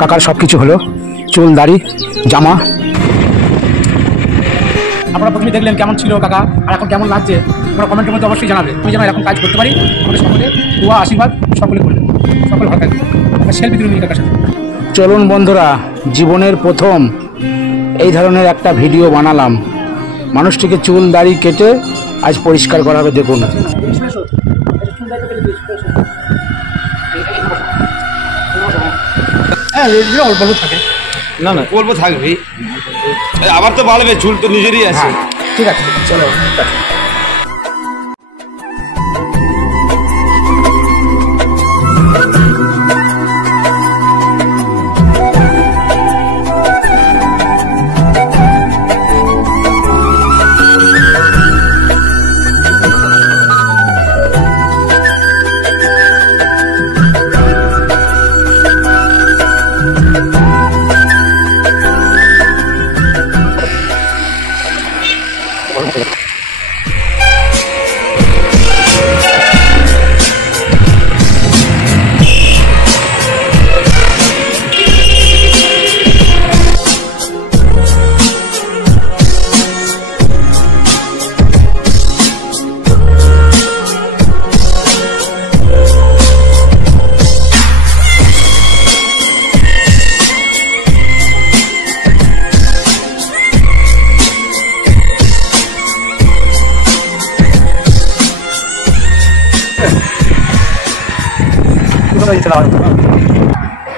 কাকার সব কিছু হলো, চুল দাড়ি জামা। আপনারা প্রথমে দেখলেন কেমন ছিল কাকা, আর এখন কেমন লাগছে তোমরা কমেন্টের মধ্যে অবশ্যই জানাবে। আমি যেন এরকম কাজ করতে পারি, আমাদের সকলে দোয়া আশীর্বাদ সকলে করবেন, সকলে ভালো থাকবে। সেলফি তুলে নিই কাকার সাথে। চলুন বন্ধুরা, জীবনের প্রথম এই ধরনের একটা ভিডিও বানালাম। মানুষটিকে চুল দাড়ি কেটে আজ পরিষ্কার করা হবে, দেখুন। না না অল্প থাকবে, আবার তো বাড়বে, চুল তো নিজেরই আছে। ঠিক আছে চলো।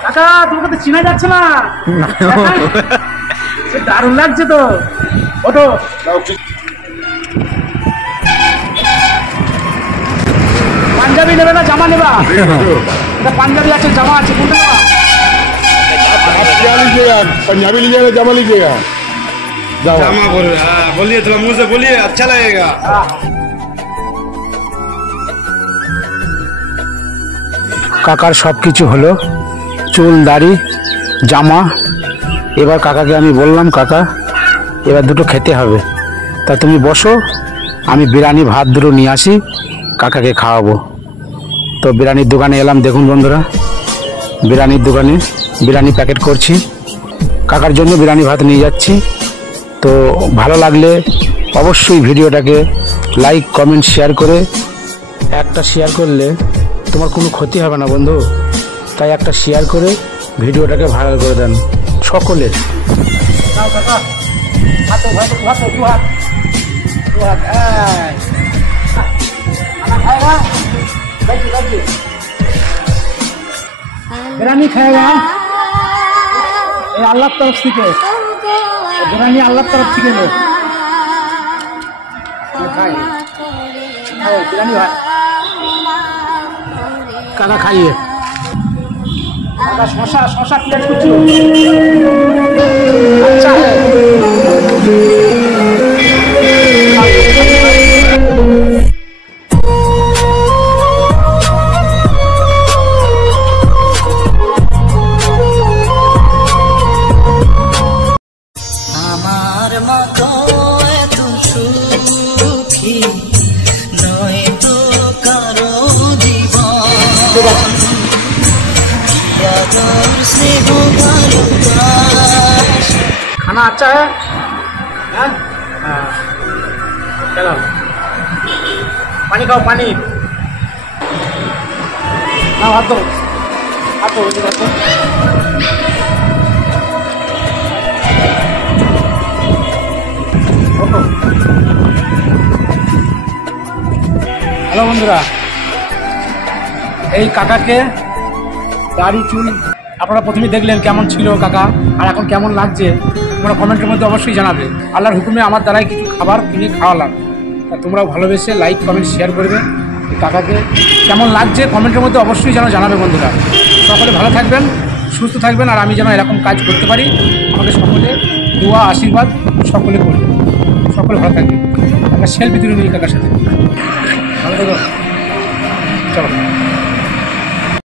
কাকা তোমাকে তো চিনা যাচ্ছে না, দারুণ লাগছে তো। ওটো পাঞ্জাবি নেবে না জামা নেবা? পাঞ্জাবি আছে জামা আছে, কোনটা নেবা? पंजाबी लीजिएगा जामा लीजिएगा? जामा बोल, बोलिए थोड़ा मुंह से बोलिए, अच्छा लगेगा। কাকার সব কিছু হলো, চুল দাড়ি জামা। এবার কাকাকে আমি বললাম, কাকা এবার দুটো খেতে হবে, তা তুমি বসো, আমি বিরিয়ানি ভাত দুটো নিয়ে আসি, কাকাকে খাওয়াবো। তো বিরিয়ানির দোকানে এলাম, দেখুন বন্ধুরা, বিরিয়ানির দোকানে বিরিয়ানি প্যাকেট করছি, কাকার জন্য বিরিয়ানি ভাত নিয়ে যাচ্ছি। তো ভালো লাগলে অবশ্যই ভিডিওটাকে লাইক কমেন্ট শেয়ার করে, একটা শেয়ার করলে তোমার কোনো ক্ষতি হবে না বন্ধু, তাই একটা শেয়ার করে ভিডিওটাকে ভাইরাল করে দেন সকলের। বিরিয়ানি খাएगा আল্লাহর তরফ থেকে, বিরিয়ানি আল্লাহর তরফ থেকে বিরিয়ানি ভাই কাকা খাইয়ে। কাকা শশা শশা প্লেট কুচি আচ্ছা আমার মতো এত সুখী নয় তো কারো জীবন, खाना अच्छा है? चलो पानी खाओ, पानी ना, हाथ दो हाथ दो। হ্যালো বন্ধুরা, এই কাকাকে দাড়ি চুল আপনারা প্রথমে দেখলেন কেমন ছিল কাকা, আর এখন কেমন লাগছে তোমরা কমেন্টের মধ্যে অবশ্যই জানাবে। আল্লাহর হুকুমে আমার দ্বারাই কিছু খাবার কিনে খাওয়ালাম, তা তোমরাও ভালোবেসে লাইক কমেন্ট শেয়ার করবে। কাকাকে কেমন লাগছে কমেন্টের মধ্যে অবশ্যই যেন জানাবে বন্ধুরা। সকলে ভালো থাকবেন, সুস্থ থাকবেন, আর আমি যেন এরকম কাজ করতে পারি, আমাকে সকলে দোয়া আশীর্বাদ সকলে করবে, সকলে ভালো থাকবে। একটা সেলফি তুলে নিই কাকার সাথে, ভালো থাকো, চলো।